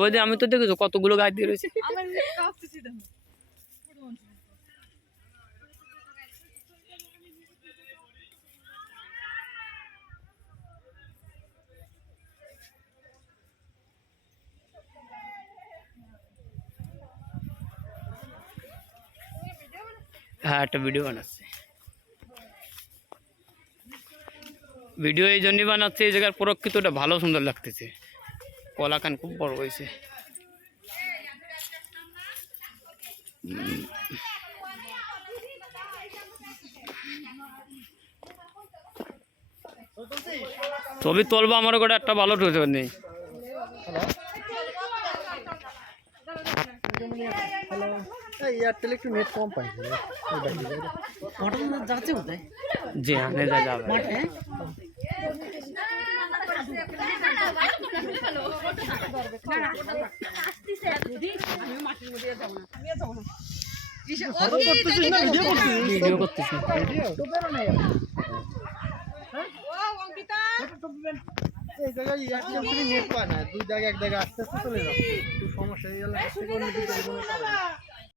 বৌদি আমি তো দেখেছো কতগুলো গাছ দিয়ে রয়েছে। হ্যাঁ একটা ভিডিও বানাচ্ছে, ভিডিও এই জন্যই বানাচ্ছে, এই জায়গার প্রকৃতিটা ভালো সুন্দর লাগতেছে, কলাখান খুব বড় হয়েছে। ছবি তুলবো, আমার গোটা একটা ভালো ঠুকতে নেই। এয়ারটেল একটু নেট কম পাই যাচ্ছে কোথায়? জি হ্যাঁ যা যাবে। ভিডিও করতেছি। এই জায়গায় এয়ারটেল নেট পায় না, দুই জায়গায় এক জায়গায় আস্তে আস্তে চলে যাচ্ছে, একটু সমস্যা হয়ে গেলে